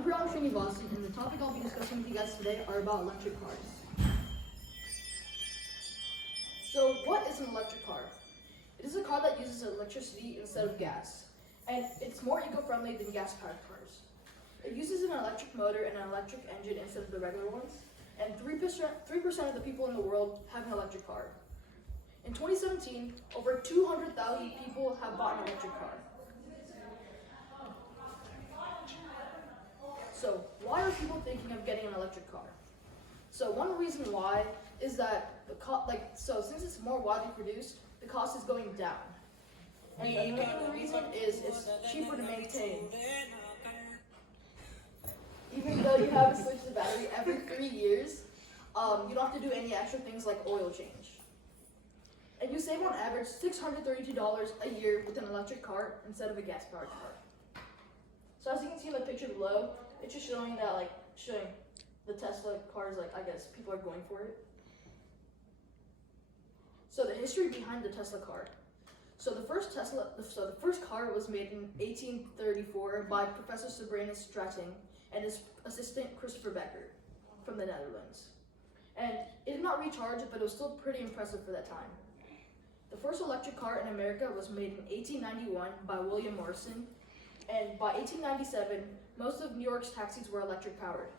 I'm Priyaank and the topic I'll be discussing with you guys today are about electric cars. So what is an electric car? It is a car that uses electricity instead of gas, and it's more eco-friendly than gas-powered cars. It uses an electric motor and an electric engine instead of the regular ones, and 3% of the people in the world have an electric car. In 2017, over 200,000 people have bought an electric car. So why are people thinking of getting an electric car? So one reason why is that since it's more widely produced, the cost is going down. And another reason is it's cheaper to maintain. Even though you have to switch the battery every 3 years, you don't have to do any extra things like oil change. And you save on average $632 a year with an electric car instead of a gas-powered car. So as you can see in the picture below, it's just showing the Tesla cars, I guess people are going for it. So the history behind the Tesla car. So the first car was made in 1834 by Professor Sabrina Stratting and his assistant Christopher Becker from the Netherlands. And it did not recharge, but it was still pretty impressive for that time. The first electric car in America was made in 1891 by William Morrison, and by 1897, most of New York's taxis were electric powered.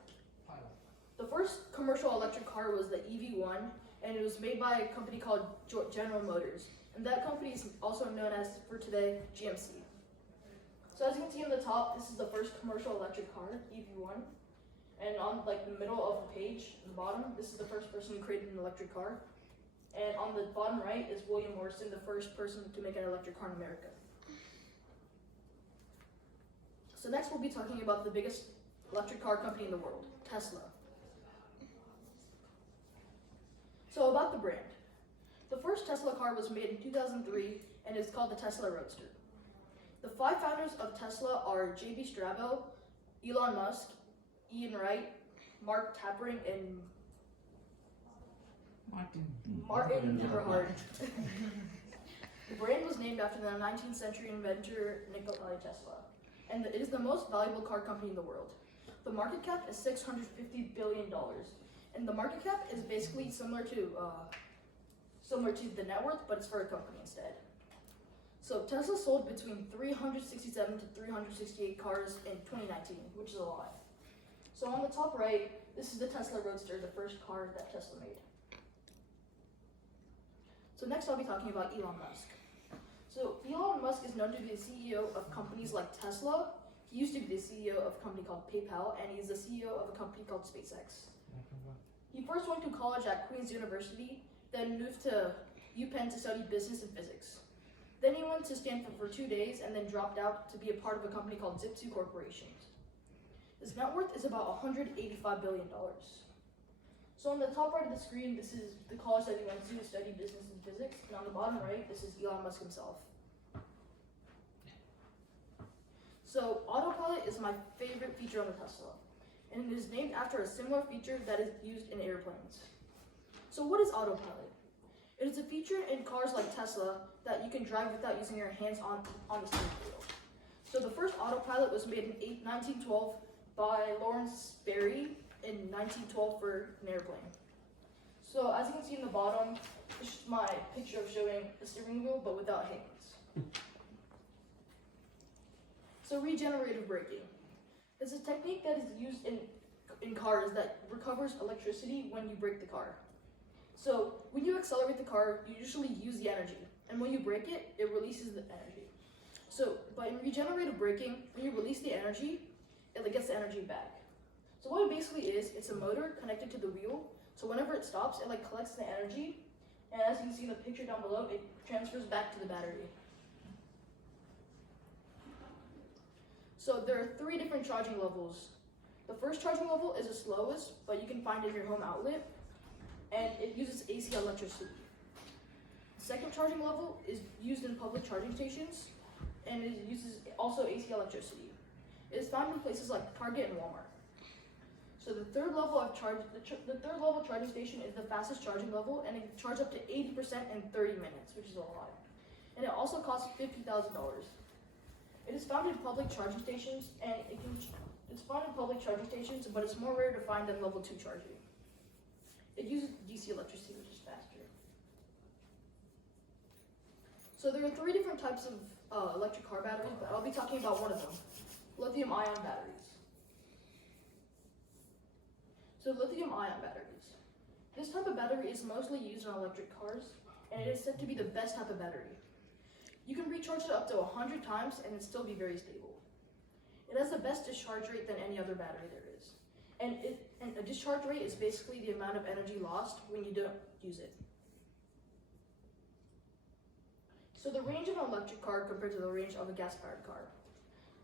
The first commercial electric car was the EV1, and it was made by a company called General Motors, and that company is also known as, for today, GMC. So as you can see on the top, this is the first commercial electric car, EV1, and on the middle of the page, the bottom, this is the first person who created an electric car, and on the bottom right is William Morrison, the first person to make an electric car in America. So next we'll be talking about the biggest electric car company in the world, Tesla. So about the brand. The first Tesla car was made in 2003 and is called the Tesla Roadster. The 5 founders of Tesla are J.B. Straubel, Elon Musk, Ian Wright, Mark Tappering, and Martin Eberhard. The brand was named after the 19th century inventor Nikola Tesla, and it is the most valuable car company in the world. The market cap is $650 billion, and the market cap is basically similar to the net worth, but it's for a company instead. So Tesla sold between 367 to 368 cars in 2019, which is a lot. So on the top right, this is the Tesla Roadster, the first car that Tesla made. So next I'll be talking about Elon Musk. So Elon Musk is known to be the CEO of companies like Tesla. He used to be the CEO of a company called PayPal, and he's the CEO of a company called SpaceX. He first went to college at Queen's University, then moved to UPenn to study business and physics. Then he went to Stanford for 2 days and then dropped out to be a part of a company called Zip2 Corporation. His net worth is about $185 billion. So on the top right of the screen, this is the college that he went to study business and physics, and on the bottom right, this is Elon Musk himself. So autopilot is my favorite feature on the Tesla, and it is named after a similar feature that is used in airplanes. So what is autopilot? It is a feature in cars like Tesla that you can drive without using your hands on the steering wheel. So the first autopilot was made in 1912 by Lawrence Berry in 1912 for an airplane. So as you can see in the bottom, this is my picture of showing the steering wheel but without hands. So regenerative braking. It's a technique that is used in cars that recovers electricity when you brake the car. So when you accelerate the car, you usually use the energy, and when you brake it, it releases the energy. But in regenerative braking, when you release the energy, it gets the energy back. So what it basically is, it's a motor connected to the wheel. So whenever it stops, it collects the energy, and as you can see in the picture down below, it transfers back to the battery. So there are 3 different charging levels. The first charging level is the slowest, but you can find it in your home outlet, and it uses AC electricity. The second charging level is used in public charging stations, and it uses also AC electricity. It is found in places like Target and Walmart. So the third level of charging station is the fastest charging level, and it can charge up to 80% in 30 minutes, which is a lot. And it also costs $50,000. It is found in public charging stations, and It's found in public charging stations, but it's more rare to find than level 2 charging. It uses DC electricity, which is faster. So there are 3 different types of electric car batteries, but I'll be talking about one of them, lithium-ion batteries. So lithium-ion batteries. This type of battery is mostly used on electric cars, and it is said to be the best type of battery. You can recharge it up to 100 times and it still be very stable. It has the best discharge rate than any other battery there is. And a discharge rate is basically the amount of energy lost when you don't use it. So the range of an electric car compared to the range of a gas-powered car.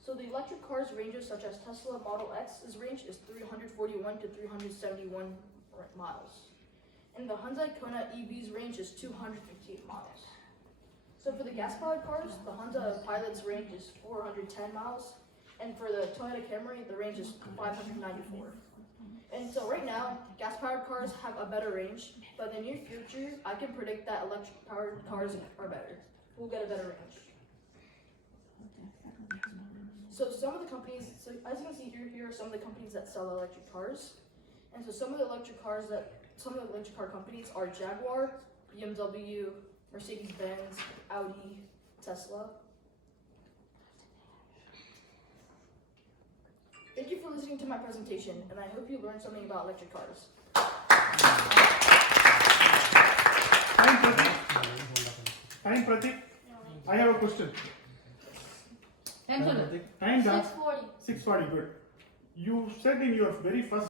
So the electric cars ranges such as Tesla Model X's range is 341 to 371 miles. And the Hyundai Kona EV's range is 258 miles. So for the gas-powered cars, the Honda Pilot's range is 410 miles. And for the Toyota Camry, the range is 594. And so right now, gas-powered cars have a better range, but in the near future, I can predict that electric-powered cars are better. We'll get a better range. So some of the companies, so as you can see here are some of the companies that sell electric cars. And so some of the electric car companies are Jaguar, BMW, Mercedes-Benz, Audi, Tesla. Thank you for listening to my presentation, and I hope you learned something about electric cars. Time, Pratik. I have a question. Time, 6:40. 6:40, good. You said in your very first